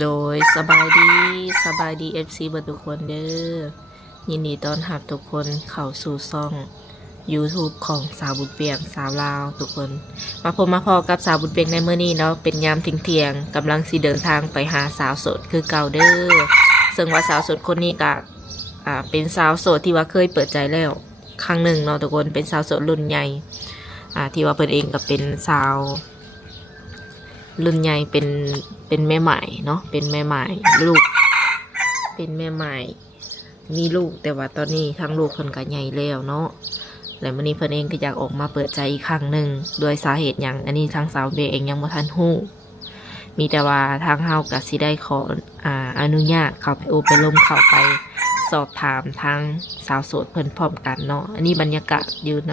โดยสบายดีFC เบิดทุกคนเด้อยินดีต้อนรับทุกคนเข้าสู่ช่อง YouTube ของสาวบุญเปียงสาวลาวทุกคนมาพบมาพอกับสาวบุญเปียงในมื้อนี้เนาะเป็นยามเที่ยงๆกำลังสิเดินทางไปหาสาวโสดคือเก่าเด้อซึ่งว่าสาวโสดคนนี้ก็เป็นสาวโสดที่ว่าเคยเปิดใจแล้วครั้งหนึ่งเนาะทุกคนเป็นสาวโสดรุ่นใหญ่ที่ว่าเพิ่นเองก็เป็นสาว รุ่นใหญ่เป็นแม่ใหม่เนาะเป็นแม่ใหม่ลูกเป็นแม่ใหม่มีลูกแต่ว่าตอนนี้ทั้งลูกเพิ่นก็ใหญ่แล้วเนาะแล้วมื้อนี้เพิ่นเองก็อยากออกมาเปิดใจอีกครั้งหนึ่งโดยสาเหตุหยังอันนี้ทางสาวเบเองยังบ่ทันฮู้มีแต่ว่าทางเฮาก็สิได้ขออนุญาตเข้าไปโอไปลมเข้าไปสอบถามทางสาวโสดเพิ่นพร้อมกันเนาะอันนี้บรรยากาศอยู่น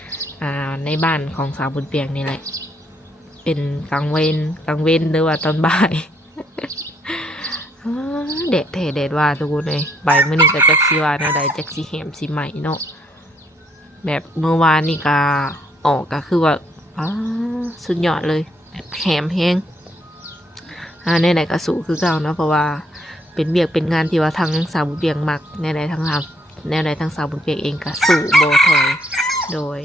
ำในบ้านของสาวบุญเปียงนี่แหละ เป็นกลางเว้นหรือว่าตอนบ่าย แดดแดดว่าทุกคนเลยบ่ายมื้อนี้ก็จักสิว่าแนวใดจักสิแหมสิไหมเนาะแบบเมื่อวานนี่ก็ออกก็คือว่าสุดยอดเลยแบบแหมแฮงในไหนก็สู้คือเก่าเนาะเพราะว่าเป็นเบียกเป็นงานที่ว่าทั้งสาวบุญเบียงมักในไหนทั้งทำแนวใดทั้งสาวบุญเบียงเองก็สู้บ่ถอยโดย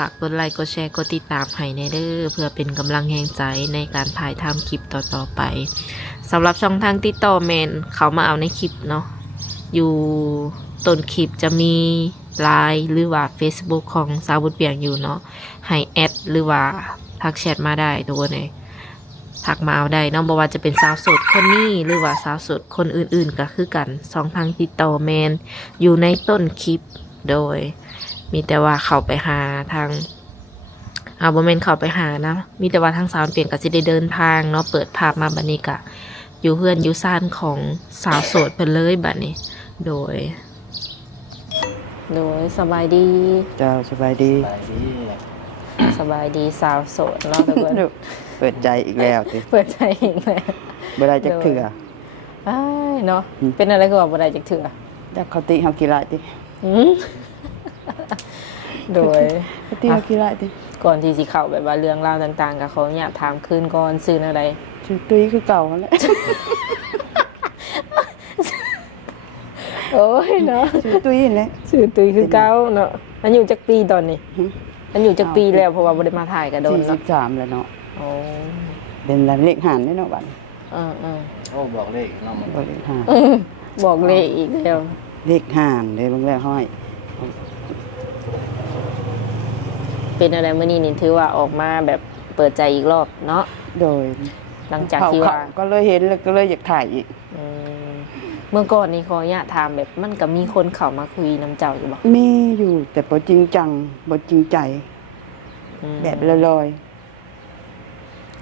ฝากกดไลค์กดแชร์กดติดตามให้ในเด้อเพื่อเป็นกำลังแรงใจในการถ่ายทำคลิปต่อๆไปสำหรับช่องทางติดต่อแมนเขามาเอาในคลิปเนาะอยู่ต้นคลิปจะมีไลน์หรือว่า Facebook ของสาวบุญเปียงอยู่เนาะให้แอดหรือว่าทักแชทมาได้ตัวเนี่ยทักมาเอาได้เนาะบ่ว่าจะเป็นสาวโสดคนนี้หรือว่าสาวโสดคนอื่นๆก็คือกันช่องทางติดต่อแมนอยู่ในต้นคลิปโดย มีแต่ว่าเขาไปหาทางบ่แม่นเขาไปหานะมีแต่ว่าทางสาวเปลี่ยนก็สิได้เดินทางเนาะเปิดภาพมาบัดนี้ก็อยู่เฮือนอยู่ซ่านของสาวโสดเพิ่นเลยบัดนี้โดยสบายดี เจ้าสบายดี สบายดีสาวโสดเนาะทุกคน เปิดใจอีกแล้วติ เปิดใจอีกแล้ว บ่ได้จักเถื่อ อ้ายเนาะเป็นอะไรคือว่าบ่ได้จักเทื่อ จักเขาติเฮากี่ไรติ อืม โดย เขาติเฮากี่ไรติ ก่อนที่สิเข้าแบบว่าเรื่องราวต่างๆก็ขออนุญาตถามคืนก่อนซื้ออะไร ชื่อตุ้ยคือเก่านั่นแหละ โอ้ยเนาะ ชื่อตุ้ยนี่แหละ ชื่อตุยคือเก้าเนาะอันอยู่จักปีตอนนี้ หึ อันอยู่จักปีแล้วเพราะว่าบ่ได้มาถ่ายกับโดนเนาะ 43แล้วเนาะ โอ้ เป็นเลขหารเด้เนาะบัด เออ โอ้บอกเลขเนาะมัน บ่เลขหาร บอกเลขอีกแล้ว เลขหารเด้เบิ่งแล้วเฮาให้ เป็นอะไรมื้อนี้นี่ถือว่าออกมาแบบเปิดใจอีกรอบเนาะ โดย หลังจากที่ว่า ก็เลยเห็นแล้วก็เลยอยากถ่ายอีก อืมเมื่อก่อนนี่ขออนุญาตถามแบบมันก็มีคนเข้ามาคุยน้ำเจ้าอยู่บ่ มีอยู่แต่บ่จริงจังบ่จริงใจ อืม แบบลอย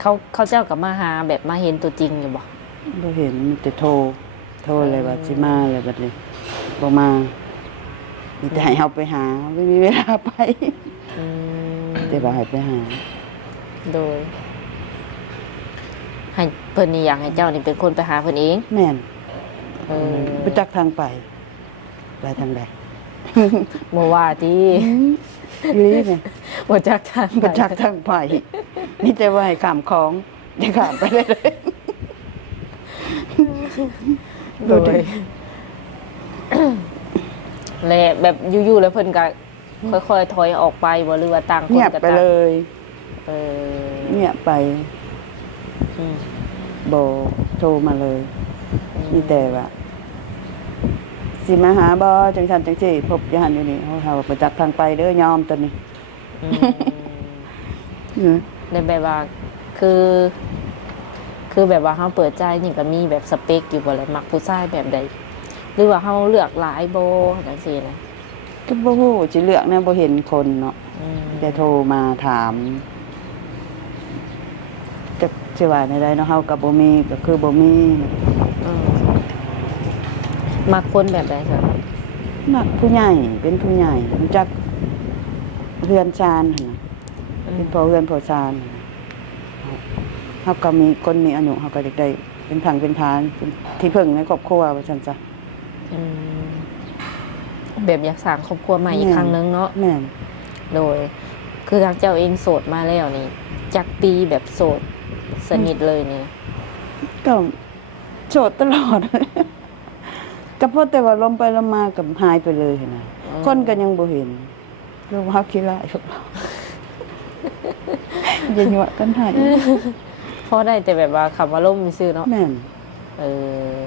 เขาเจ้าก็มาหาแบบมาเห็นตัวจริงอยู่บ่ ๆบ่เห็นมีแต่โทรเลยว่าสิมาเลยบัดนี้บ่มามีแต่ให้เฮาไปหาไม่มีเวลาไป อืม แต่ว่าให้ไปหา โดย ให้เพิ่นนี่อยากให้เจ้านี่เป็นคนไปหาเพิ่นเอง แม่น เออ รู้จักทางไปทางใด บ่ว่าที่ อีหลีเนี่ย บ่จักทาง รู้จักทางไปนี่แต่ว่าให้ข้ามคลองจะข้ามไปได้เลย โดย และแบบอยู่ๆแล้วเพิ่นก็ค่อยๆถอยออกไปบ่หรือว่าต่างคน เงียบ ก็ ไป ต่าง เลย เออ เงียบไป อืม บ่โทรมาเลยมีแต่ว่าสิมาหาบ่จังซั่นจังซี่พบอยู่หั่นอยู่นี่เฮาประจักษ์ทางไปเด้อยอมตัวนี้ อืม อือ ในแบบว่าคือแบบว่าเฮาเปิดใจนี่ก็มีแบบสเปคอยู่บ่แหละมักผู้ชายแบบใดหรือว่าเฮาเลือกหลายบ่จังซี่นะ ก็บ่ฮู้สิเลือกแนวบ่เห็นคนเนาะ อืม แต่โทรมาถามจักสิว่าในใดเนาะเฮาก็บ่มีก็คือบ่มี อืมมักคนแบบใดคะ มักผู้ใหญ่เป็นผู้ใหญ่รู้จักเรือนชานหั่นน่ะเป็นพ่อเรือนพ่อชานเฮาก็มีคนมีอายุเฮาก็อยากได้เป็นผังเป็นพานเป็นที่พึ่งในครอบครัวว่าซั่นจ้ะ อืมแบบอยากสร้างครอบครัวใหม่อีกครั้งนึงเนาะ แม่น โดย คือทางเจ้าเองโสดมาแล้วนี่จากปีแบบโสดสนิทเลยเนี่ย ก็โสดตลอด ก็เพราะแต่ว่าลมไปลมมากับหายไปเลยนะคนก็ยังบ่เห็นรู้ว่าขี้ร้ายพวกเรา อย่าหยวดกันให้ พอได้แต่แบบว่าคำว่าล่มซื่อเนาะ แม่น เออ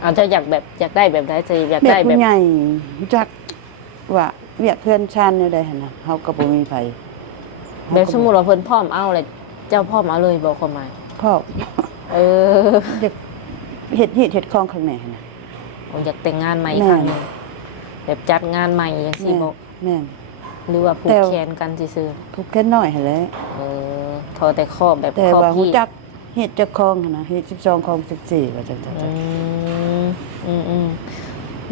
เอาจะอยากแบบอยากได้แบบไหนจะอยาก เด็ ได้ ก แบ ผู้ บ ใหญ่รู้จักว่าเวียกเพื่อนชานเนี่ยได้หั่นน่ะเฮาก็บ่มีไผ แบบสมมุติว่าเพิ่นพร้อมเอาเลยเจ้าพร้อมเอาเลยบอกความหมาย พ่อ เออ อยากเฮ็ดคลองข้างในหั่นน่ะ อยากแต่งงานใหม่ แม่ ครั้งหนึงแบบจัดงานใหม่จังซี่ แม่น บอก แม่น หรือว่าผู แต่ กแขนกันซื่อ ทุกแค่น้อยหั่นแหละ ๆเออทอแต่ครอบแบบ แต่ ครอบ ว่าฮู้ พี่ จักเฮ็ดจักคลองหั่นน่ะเฮ็ด12คลอง14ว่าจัง อืม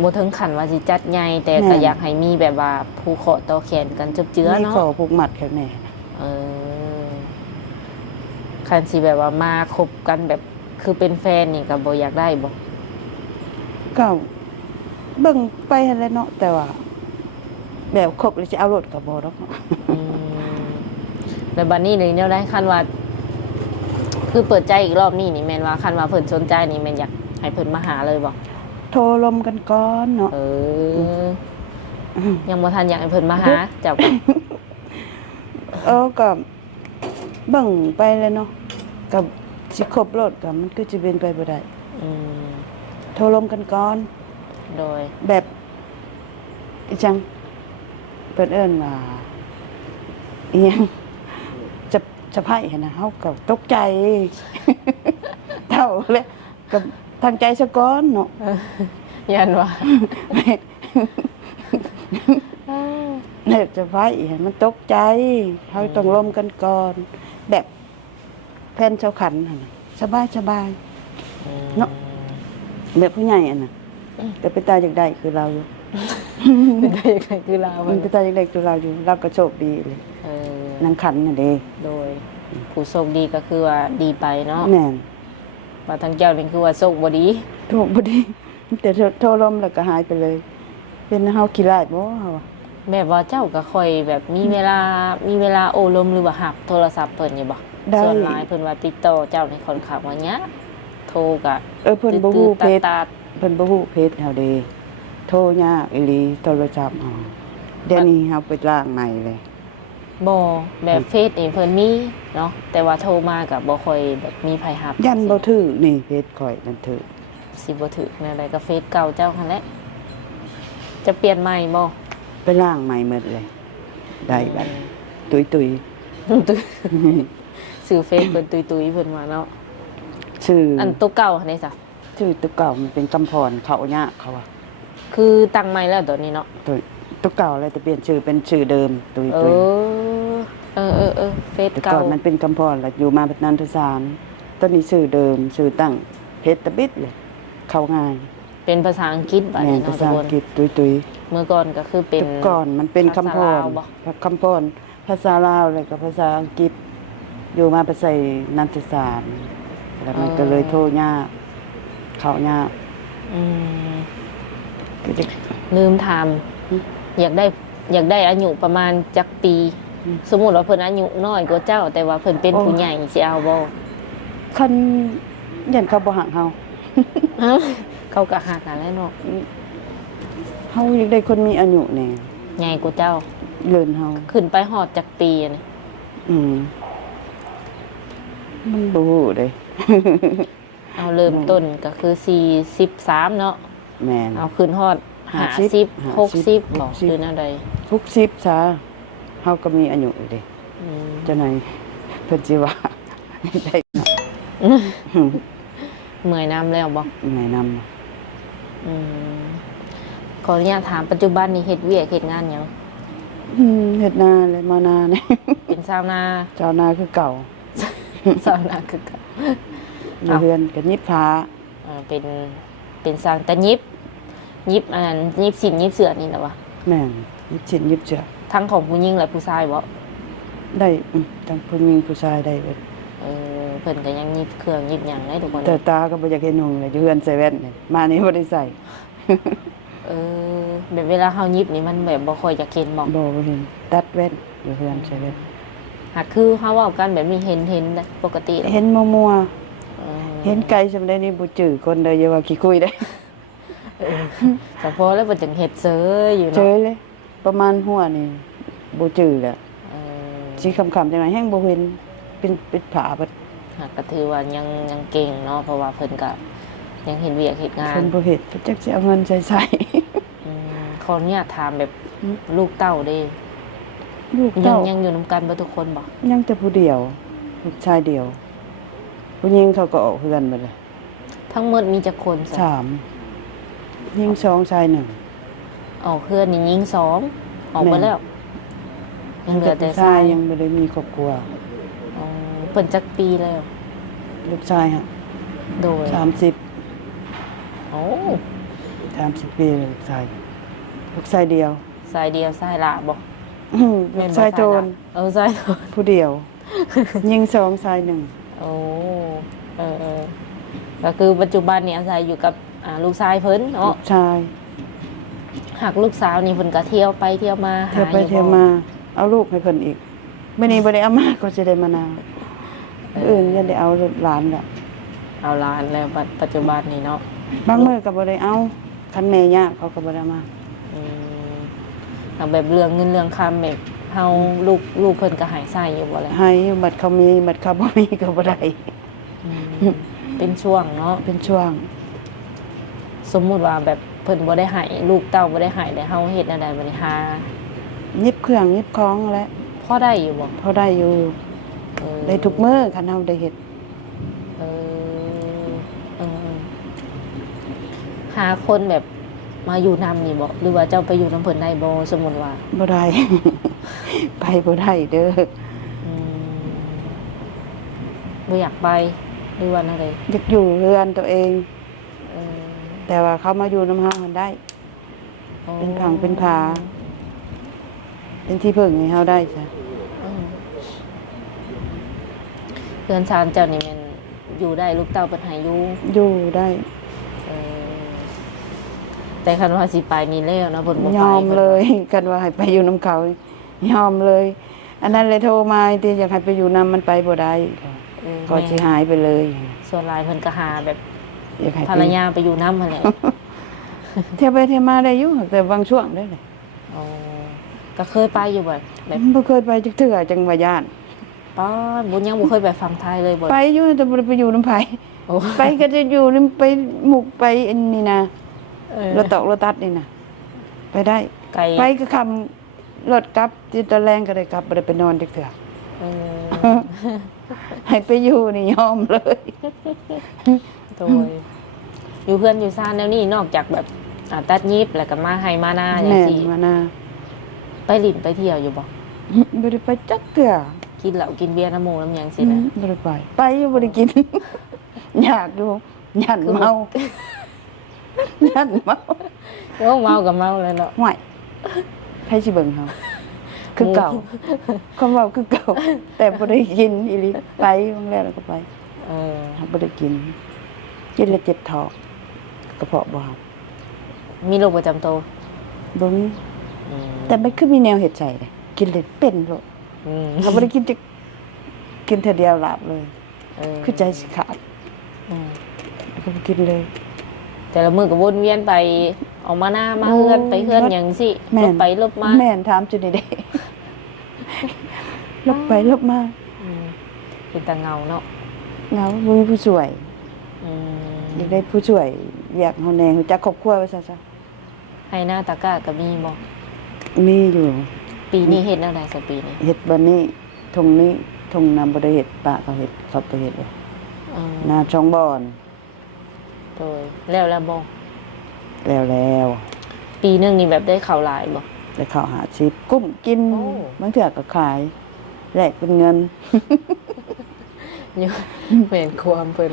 บ่ถึงขั้นว่าสิจัดใหญ่แต่ก็อยากให้มีแบบว่าผูกคอต่อแขนกันจบเจือ มี เนาะ ขอผูกมัดข้างใน เออคันสิแบบว่ามาคบกันแบบคือเป็นแฟนนี่ก็บ่อยากได้บ่ ก็เบิ่งไปหั่นแหละเนาะแต่ว่า แบบครบแล้วสิเอารถก็บ่ดอกเนาะ อืมแล้วบัดนี้นี่แนวได้คันว่า คือเปิดใจอีกรอบนี้นี่แม่นว่าคันว่าเพิ่นสนใจนี่แม่นอยากให้เพิ่นมาหาเลยบ่ โทรลมกันก่อนเนาะ เออ ยังบ่ทันอยากให้เพิ่นมาหาเจ้าก็ ก็เบิ่งไปเลยเนาะกับสิครบรถก็มันก็จะเป็นไปบ่ได้ อืม โทรลมกันก่อน โดย แบบอีจังเพิ่นเอิ้นว่าอีหยังจะไผหั่นน่ะเฮาก็ตกใจ เท่าเลยกับทางใจซะก่อนเนาะ ยันว่า เนี่ยจะไผเห็นมันตกใจเฮาต้องลมกันก่อน แบบแผ่นเจ้าขันหั่นน่ะสบาย เนาะ แบบผู้ใหญ่อะน่ะแต่เป็นตาอยากได้คือเราอยู่ เป็นได้ยังไงคือเรา มันเป็นตาอยากได้คือเราอยู่เราก็โชคดีเลย เออ นางขันน่ะเด้ โดย ผู้โชคดีก็คือว่าดีไปเนาะ แม่น ว่าทางเจ้านี่คือว่าโชคบ่ดี ถูกบ่ดีแต่โทรลมแล้วก็หายไปเลย เป็นเฮาขี้ร้ายบ่เฮา แบบว่าเจ้าก็ค่อยแบบมีเวลาโอ้ลมหรือว่าหับโทรศัพท์เพิ่นอยู่บ่ ได้ ส่วนหลายเพิ่นว่าติดต่อเจ้าในค่อนข้างว่าเนี้ยโทรก็ เพิ่นบ่ฮู้เพจ ตาด เพิ่นบ่ฮู้เพจเฮาเด้โทรยากอีหลีโทรศัพท์เฮาเดี๋ยวนี้เฮาไปล้างใหม่เลย บ่แบบเฟซนี่เพิ่นมีเนาะแต่ว่าโทรมาก็บ่ค่อยแบบมีไผรับ ยันบ่ถือนี่เพจข่อยนั่นถือ สิบ่ถึกแนวใดก็เฟซเก่าเจ้าหั่นแหละจะเปลี่ยนใหม่บ่ ไปล้างใหม่หมดเลย ได้บัดตุย ตุยซื้อเฟซเพิ่นตุยๆเพิ่นว่าเนาะ ๆชื่อ อันตัวเก่าหั่นนี่จ้ะ ชื่อตัวเก่ามันเป็นกำพรเขายากเขาว่า คือตั้งใหม่แล้วตัวนี้เนาะ ตัวเก่าอะไรแต่เปลี่ยนชื่อเป็นชื่อเดิมตุย เอ ตุย เฟซ แต่ เก่า ก่อนมันเป็นกำพรแล้วอยู่มาเป็นนันทสารตอนนี้ชื่อเดิมชื่อตั้งเพชรตะบิดเลย เข้าง่าย เป็นภาษาอังกฤษบัด แม่ นี้ นภา เนาะทุ ษาก ค อั น งกฤษตุย เมื่อก่อนก็คือเป็น แต่ก่อนมันเป็นคำพร ภาษาลาวบ่ คำพรภาษาลาวเลยกับภาษาอังกฤษ อยู่มาไปใส่นันทสารแล้วมันก็เลยโทรยากเข้ายาก อืม ก็จะ ลืมถามอยากได้อายุประมาณจักปี สมมุติว่าเพิ่นอายุน้อยกว่าเจ้า แต่ว่าเพิ่นเป็นผู้ใหญ่สิเอาบ่ คันยันเขาบ่หักเฮา เขาก็หักกันแล้วเนาะ เฮาอยากได้คนมีอายุแน่ ใหญ่กว่าเจ้า เลินเฮา ขึ้นไปฮอดจักปีอะนี่ อืมมันบ่ฮู้เด้ เอาเริ่มต้นก็คือ43เนาะ แม่น เอาขึ้นฮอด 50 50 60บ่หรือแนวใด 60ซะเฮาก็มีอายุอยู่เด้ อืม จังได๋เพิ่นสิว่า ได้เนาะ เมื่อยน้ำแล้วบ่ แนะนำ อืมขออนุญาตถามปัจจุบันนี้เฮ็ดเวียกเฮ็ดงานหยัง เฮ็ดนาเลยมานาเนี่ย เป็นชาวนา เจ้านาคือเก่า ชาวนาคือกัน อยู่เฮือนก็ยิบผ้า เป็นสร้างแต่ยิบอันนั้นยิบสินยิบเสือนี่แหละวะ แม่นยิบชิ้นยิบเจือ ทั้งของผู้หญิงและผู้ชายบ่ ได้ทั้งผู้หญิงผู้ชายได้เบิด เพิ่นก็ยังยิบเครื่องยิบหยังได้ทุกคน แต่ตาก็บ่อยากเห็นนุ่งเลยอยู่เฮือนใส่แว่นนี่มานี่บ่ได้ใส่ แบบเวลาเฮายิบนี่มันแบบบ่ค่อยจะเห็นบ่ บ่เห็นตัดแว่นอยู่เฮือนใส่แว่น หากคือเฮาเว้ากันแบบมีเห็นได้ปกติแล้ว เห็นมัว เอ เห็นไกลสำได้นี่บ่จื้อคนเด้ออย่าว่าขี้คุยได้ เฉพาะแล้วเพิ่นจังเฮ็ดเซยอยู่ เจ เนาะ อเลย ประมาณหัวนี่บ่จื้อแหละ เออ สิค่ำๆจังได๋แฮงบ่เห็นเป็นผาเบิด หากก็ถือว่ายังเก่งเนาะเพราะว่าเพิ่นก็ยังเฮ็ดเวียกเฮ็ดงาน เพิ่นบ่เฮ็ดเพิ่นจักสิเอาเงินใส่ ขออนุญาตถามแบบ อืม ลูกเต้าเด้ ลูกเต้า ยังอยู่นํกันบ่ทุกคนบ่ ยังแต่ผู้เดียวลูกชายเดียว ผู้หญิงเขาก็ออกคือกันหมดเลย ทั้งหมดมีจักคนซะ 3ยิง2ชาย1 ออกเพื่อนนี่ยิงสองออกไปแล้วยังเหลือแต่ ชายยังบ่ได้มีครอบครัว อ๋อเพิ่นจักปีแล้ว ลูกชายฮะ โดย 30 โอ้ 30 ปีเลยลูกชายเดียว สายเดียวสายละบ่ ลูกชายโทน สายโทน ผู้เดียว ยิง2ชาย1 โอ้ก็คือปัจจุบันนี่อาศัยอยู่กับลูกชายเพิ่น ลู เนาะ กชาย หากลูกสาวนี่เพิ่นก็เที่ยวไปเที่ยวมาหา เที่ยวไป อยู่ เที่ยวมา เอาลูกให้เพิ่นอีกมื้อนี้บ่ได้เอามาก็สิได้มานาวอื่นยังได้เอาหลานละ เอาหลานแล้วปัจจุบันนี่เนาะ บางมื้อก็บ่ได้เอาคันแม่ยากเขาก็บ่ได้มา อืมเอาแบบเรื่องเงินเรื่องคำแบบเฮาลูกเพิ่นก็หายใส่อยู่บ่แหละ ให้บัดเขามีบัดเขาบ่มีก็บ่ได้ เป็นช่วงเนาะ เป็นช่วง สมมุติว่าแบบเพิ่นบ่ได้ให้ลูกเต้าบ่ได้ให้แต่เฮาเฮ็ดแนวใดบ่ได้หา ยิบเครื่องยิบของแหละ พอได้อยู่บ่ พอได้อยู่ เออ ได้ทุกมื้อคันเฮาได้เฮ็ด เออเออหาคนแบบมาอยู่นำนี่บ่หรือว่าเจ้าไปอยู่นำเพิ่นได้บ่สมมุติว่า บ่ได้ ไปบ่ได้เด้อ อืมบ่อยากไปหรือว่าแนวใด อยากอยู่เรือนตัวเอง เออ แต่ว่าเขามาอยู่นำเฮามันได้ เป็นผังเป็นผา เป็นที่พึ่งให้เฮาได้จ้ะ อืมเพื่อนชานเจ้านี่แม่นอยู่ได้ลูกเต้าเพิ่นให้อยู่ อยู่ได้ เออแต่คันว่าสิไปนี่แล้วนะเพิ่นบ่ไป ยอมเลย กันว่าให้ไปอยู่นำเขายอมเลย อันนั้นเลยโทรมาที่อยากให้ไปอยู่นำมันไปบ่ได้ เออ ก็สิหายไปเลย ส่วนหลายเพิ่นก็หาแบบ อยากให้ ภร ไป รยาไปอยู่นำหั่นแหละ เที่ยวไปเที่ยวมาได้อยู่แต่บางช่วงได้เลย อ๋อก็เคยไปอยู่บ่แบบ บ่เคยไปจักเทื่อจังว่าย่าน ป้อนบุญยังบ่เคยไปฝั่งไทยเลยบ่ ไปอยู่แต่บ่ได้ไปอยู่นำไผ โอ้ ไปก็จะอยู่นำไปหมุกไปอันนี่นะ เออ รถตอกรถตัดนี่นะไปได้ ไกล ไปก็คำรถกลับจิตะแรงก็ได้กลับบ่ได้ไปนอนจักเทื่อ เออ ให้ไปอยู่นี่ยอมเลย โดยอยู่เพื่อนอยู่ซ่านแนวนี้นอกจากแบบตัดยิบแล้วก็มาให้มาหน้าจัง แม่น ซี่ มานา ไปลิ้นไปเที่ยวอยู่บ่ บ่ได้ไปจักเทื่อ กินเหล้ากินเบียร์น้ำหมูน้ำหยังสินะ บ่ได้ไป ไปอยู่บ่ได้กิน อยากดูยันเมายันเมา โอ้เมากับเมาเลยเนาะ ห่วยไผสิเบิ่งเฮาคือเก่าคำเว้าคือเก่า แต่บ่ได้กินอีหลีไปบางแล้วก็ไป เออ บ่ได้กิน กินแล้วเจ็บท้องกระเพาะบ่ครับ มีโรคประจำตัว บ่มี อืม แต่มันคือมีแนวเฮ็ดใส่เลยกินเลยเป็นโลด อืม ถ้าบ่ได้กินจะกินเทื่อเดียวหลับเลย เออ คือใจสิขาด อืม ก็บ่กินเลย แต่ละมือก็วนเวียนไปออกมาหน้ามาเฮือนไปเฮือนหยังสิ แม่ ล น บไปลบมา แม่นถามจุดนี้เด้ ลบไปลบมา อืมเป็นตาเงาเนาะ เหงาบ่มีผู้ช่วย อืม อยากได้ผู้ช่วยอยากเฮาแหน่รู้จักครอบครัวว่าซั่นซะ ให้หน้าตะกร้าก็มีบ่ มีอยู่ ปีนี้เฮ็ดแนวใดสักปีนี้ เฮ็ดบัดนี้ทงนี้ทงนำบ่ได้เฮ็ดป้าเขาเฮ็ดเขาไปเฮ็ดเลย อืม นาช่องบ่อน โดยแล้วบ่ แล้ว ปีหนึงนี่แบบได้ข้าวหลายบ่ ได้ข้าวหาชิบกุ้มกิน โอ้ บางเทื่อก็ขายแลกเป็นเงิน อยู่เปลี่ยนความเพิ่น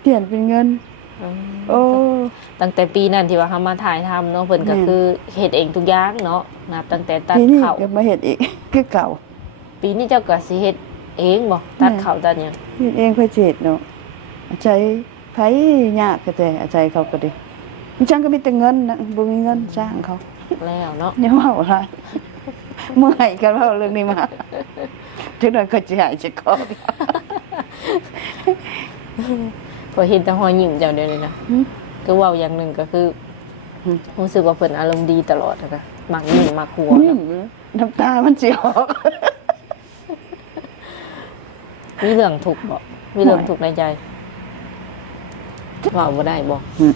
เปลี่ยนเป็นเงิน อืม โอ้ ตั้งแต่ปีนั้นที่ว่าเฮามาถ่ายทำเนาะเพิ่นก็ แม่น คือเฮ็ดเองทุกอย่างเนาะนับตั้งแต่ตัด ทีนี้ ข้าว ก็มาเฮ็ดอีก คือเก่า ปีนี้เจ้าก็สิเฮ็ดเองบ่ตัด แม่น ข้าวตัดหยัง เฮ็ดเองเพื่อเจ็ดเนาะอาศัยไผยากก็แต่อาศัยเขาก็ดีมันจังก็มีแต่เงินนะบ่มีเงินจ้างเขา แล้วเนาะ อย่าเว้าหลายเมื่อยกันเว้าเรื่องนี้มาถึงนั้นก็สิหายใจคอ พอเห็นแต่หอยยิ้มเจ้าเดียวเลยนะ หึ คือเว่าอย่างหนึ่งก็คือ หึ รู้สึกว่าเพิ่นอารมณ์ดีตลอดนะคะมักยิ้มมักหัว ยิ้มเลยน้ำตามันสิออก มีเรื่องถูกข์บ่มีเรื่องถูกข์ในใจว่าบ่ได้บ่ หึ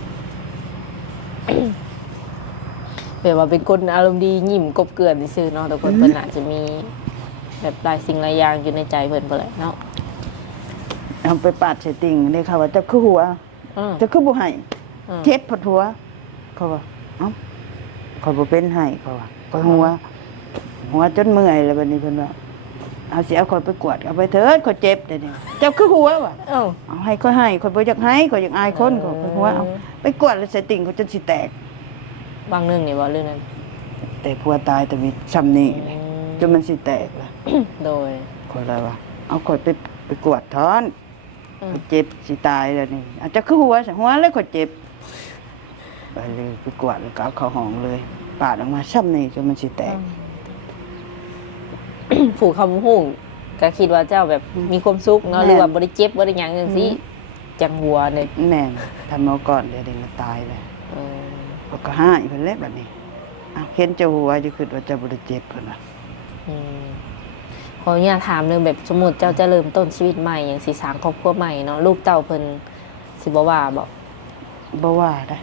แบบว่าเป็นคนอารมณ์ดียิ้มกบเกลื่อนซื่อๆเนาะแต่คนเพิ่นอาจจะมีแบบหลายสิ่งหลายอย่างอยู่ในใจเพิ่นบ่แหละเนาะ เอาไปปาดใส่ติ่งนี่ค่ะว่าจะคือหัว อือ จะคือบ่ให้ อือ เจ็บปวดหัวเขาว่าเอ้าข่อยบ่เป็นให้เขาว่าข่อยหัวจนเมื่อยแล้วบัดนี้เพิ่นว่าเอาสิเอาข่อยไปกวดเอาไปเถิดข่อยเจ็บเดี๋ยวนี้เจ้าคือหัวว่ะ เอ้า เอาให้ข่อยบ่อยากให้ข่อยอยากอายคนข่อยหัวเอาไปกวดแล้วใส่ติ่งเขาจนสิแตก บางเรื่องนี่บ่เรื่องนั้น แต่ผัวตายแต่มีซ้ำนี่ อืม จนมันสิแตกล่ะ โดย ข่อยเลยว่าเอาข่อยไปกวดถอน อืม ข่อยเจ็บสิตายแล้วนี่อาจจะคือหัวซะหัวเลยข่อยเจ็บไปเลยไปกวดแล้วก็เอาเข้าห้องเลยปาดออกมาซ้ำนี่จนมันสิแตก ผูกคำหูก็คิดว่าเจ้าแบบมีความสุขเนาะ แม่น หรือว่าบ่ได้เจ็บบ่ได้หยังจังซี่จังหัวเลย แม่นทำเอาก่อนเดี๋ยวมันตายเลย เออ เขาก็ห้าอีกเพิ่นแล้วบัดนี้อ้าวเห็นเจ้าหัวจะคิดว่าเจ้าบ่ได้เจ็บเพิ่นว่า อืมขออนุญาตถามเรื่องแบบสมมุติเจ้าจะเริ่มต้นชีวิตใหม่อย่างสิสร้างครอบครัวใหม่เนาะลูกเต้าเพิ่นสิบ่ว่าบ่ บ่ว่าได้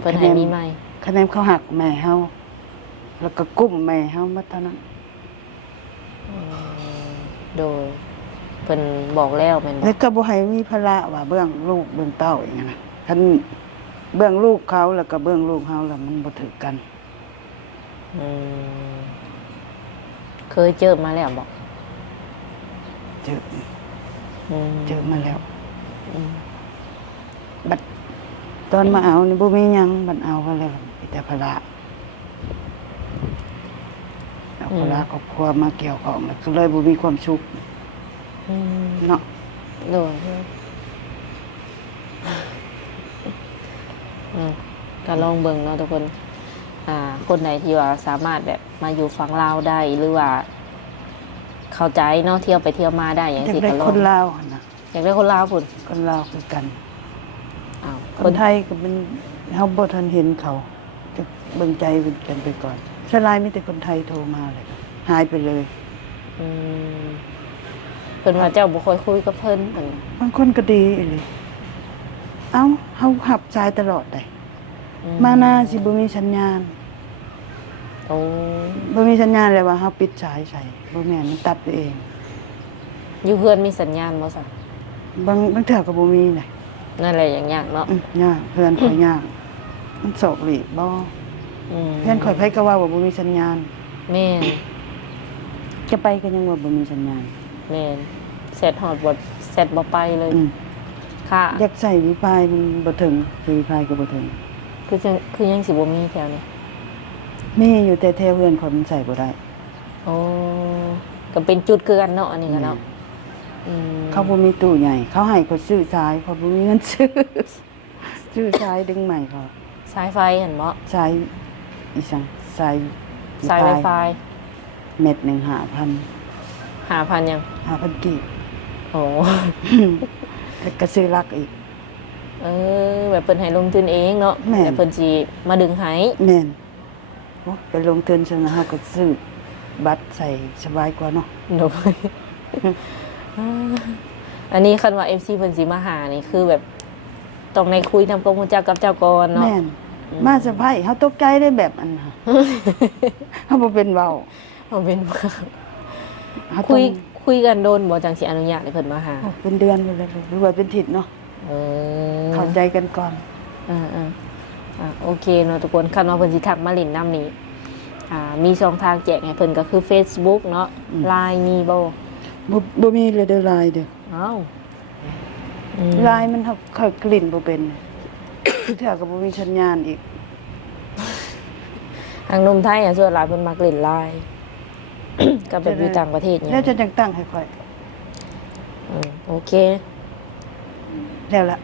เพิ่นให้มีใหม่ คะแนนเขาหักแม่เฮาแล้วก็กุ้มแม่เฮามาเท่านั้น อืมโดยเพิ่นบอกแล้วแม่นบ่ แล้วก็บ่ให้มีภาระว่าเบื้องลูกเบื้องเต้าอย่างนั้นนะคันเบื้องลูกเขาแล้วก็เบื้องลูกเฮาแล้วมันบ่ถือกัน อืมเคยเจอมาแล้วบ่ เจอ อืม เจอมาแล้ว อืม บัดตอนมาเอานี่บ่มีหยังบัดเอาก็แล้วมีแต่ภาระเอาภาระครอบครัวมาเกี่ยวข้องแล้วก็เลยบ่มีความสุข อืม เนาะ โดยก็ลองเบิ่งเนาะทุกคน คนไหนที่ว่าสามารถแบบมาอยู่ฝั่งลาวได้หรือว่า เข้าใจเนาะเที่ยวไปเที่ยวมาได้อย่าง อยาก ที่ ได้ ก็ลอ ค ง นลาวหั่นน่ะ อยากได้คนลาวพุ่น คนลาวคือกัน อ้าว คนไทยก็เป็นเฮาบ่ทันเห็นเขาจะเบิ่งใจกันไปก่อนสลายมีแต่คนไทยโทรมาเลยหายไปเลย อืมเพิ่นว่าเจ้าบ่ค่อยคุยกับเพิ่นเพิ่น บางคนก็ดีอีหลีเอ้าเฮาหับสายตลอดได้ อื มาหน้าสิบ่มีสัญญาณ โอ้ บ่มีสัญญาณเลยว่าเฮาปิดสายใส่บ่แม่นมันตัดไปเอง อยู่เพื่อนมีสัญญาณบ่สั่น บางเทื่อก็บ่มีเลย นั่นแหละอย่างยากเนาะ ยากเพื่อนข่อยยากมันโศกหลีกบ่ อืม เพื่อนข่อยไผก็ว่าบ่มีสัญญาณ แม่น จะไปก็ยังว่าบ่มีสัญญาณ แม่นเสร็จฮอดบ่เสร็จบ่ไปเลย อืม ค่ะ อยากใส่วิพายมันบ่ถึงวิพายก็บ่ถึง คือยังสิบ่มีแถวนี้ มีอยู่แต่แถวเพื่อนข่อยมันใส่บ่ได้ โอ้ก็เป็นจุดคือกันเนาะอันนี้ก็เนาะอืม เขาบ่มีตู้ใหญ่ เขาให้เขาซื้อสายเขาบ่มีเงินซื้อ ซื้อสายดึงใหม่เขา สายไฟเห็นบ่ สายอีสังสาย สายไวไฟ เม็ดหนึ่ง5,000 5,000ยัง 5,000กีบ โอ้ แล้วก็ซื้อลักอีก แบบเพิ่นให้ลงทุนเองเนาะ แม่น แต่เพิ่นสิมาดึงให้ แม่นโอ้ไปลงทุนซะนะเฮาก็ซื้อบัตรใส่สบายกว่าเนาะ โดยอันนี้คันว่า FC เพิ่นสิมาหานี่คือแบบต้องในคุยทำความรู้จักกับเจ้าก่อนเนาะ แม่นมาสะพายเฮาตกใจได้แบบอันน่ะ เฮาบ่เป็นเว้า เอาเป็นว่า เฮา คุ ต้อย ง คุยกันโดนบ่จังสิอนุญาตให้เพิ่นมาหา โอ้เป็นเดือนไปแล้วหรือว่าเป็นทิศเนาะ เออ เข้าใจกันก่อน โอเคเนาะทุกคนคันว่าเพิ่นสิทักมาเล่นน้ำนี้มีช่องทางแจ้งให้เพิ่นก็คือ Facebook เนาะ LINE มีบ่ บ่มีเลยเด้อลายเด้อ อ้าว ลายมันค่อยกลิ่นบ่เป็น เทื่อก็บ่มีสัญญาณอีก ทางหนมไทยส่วนหลายเพิ่นมักเล่น LINE ก็แบบอยู่ต่างประเทศเนี่ย แล้วจะจังตั้งให้ค่อย โอเค แล้วล่ะ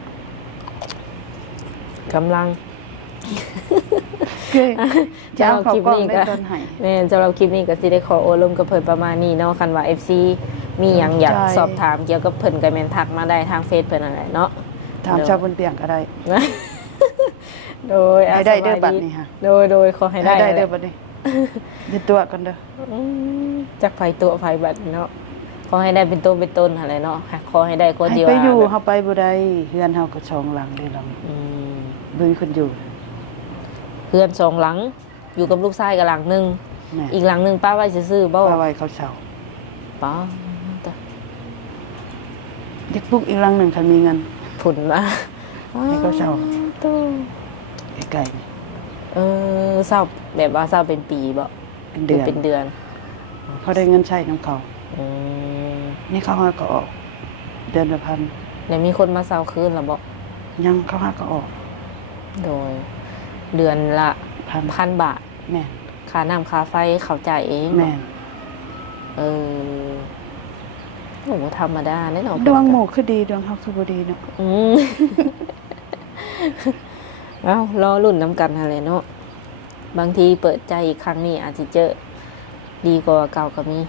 กำลัง คือจะเอาเข้ากล้องได้ตอนให้ แม่นสำหรับคลิปนี้ก็สิได้ขอโอลมกับเพิ่นประมาณนี้เนาะคันว่า FC มีหยังอยาก ใจ สอบถามเกี่ยวกับเพิ่นก็แม่นทักมาได้ทางเฟซเพิ่นนั่นแหละเนาะ ถามชาวบนเตียงก็ได้ โดย ให้ได้เด้อบัดนี้ฮะ โดยขอให้ได้ ให้ได้เด้อบัดนี้ยึดตัวกันเด้อ จักไผตัวไผบัดเนาะขอให้ได้เป็นตัวเป็นตนอะไรเนาะขอให้ได้คน ให้ เดียว ไปอยู่เฮาไปบ่ได้เฮือนเฮาก็ช่องหลังเด้อหลัง อืม บ่มีคนอยู่ เพื่อนสองหลัง อยู่กับลูกชายกับหลังหนึง แม่ อีกหลังหนึงป้าไว้ซื่อๆบ่ ป้าไว้เขาเช่า ป้า เด็กปลูกอีกหลังหนึงคันมีเงิน ผุนมา ให้เขาเช่า ตู้ ใกล้ๆนี่ เศร้าแบบว่าเศร้าเป็นปีบ่ เป็นเดือน เป็นเดือน เขาได้เงินใช้นํเขา อืม นี่เขาหาก็ออก เดือนละพัน แล้วมีคนมาเศร้าคืนหรอบ่ ยังเขาหาก็ออก โดย เดือนละ 1,000 1,000 บาท แม่น ค่าน้ำค่าไฟเขาจ่ายเอง แม่น เออโอ้โหธรรมดาแน่นอน ดวงหมู่คือดีดวงเฮาคือบ่ดีเนาะ อืม เอ้ารอรุ่นน้ำกันอะไรเนาะบางทีเปิดใจอีกครั้งนี้อาจจะเจอดีกว่าเก่าก็มี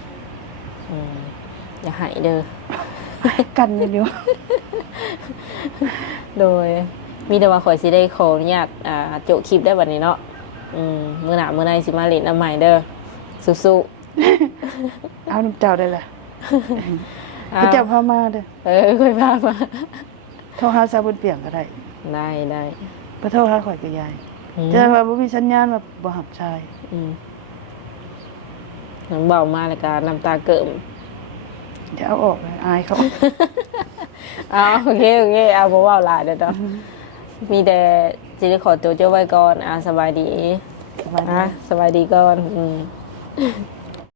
อย่าหายเด้อ กันอยู่ โดย มีแต่ว่าข่อยสิได้ขออนุญาตโจคลิปได้บัดนี้เนาะมื้อหน้ามื้อในสิมาเล่นน้ำใหม่เด้อสู้ เอาน้ำเจ้าได้ล่ะ ๆ ให้เจ้าพามาเด้อ ค่อยพามา โทรหาชาวบนเปียงก็ได้ ได้ บ่โทรหาข่อยก็ยาย อืม จะว่าบ่มีสัญญาณว่าบ่รับชาย น้องเบามาแล้วก็น้ำตาเกิม เดี๋ยวเอาออกเลยอายเขา โอเคเอาบ่เว้าหลายเด้อเนาะมีแต่สิได้ขอตัวเจ้าไว้ก่อนสบายดี สบายดี สบายดีก่อน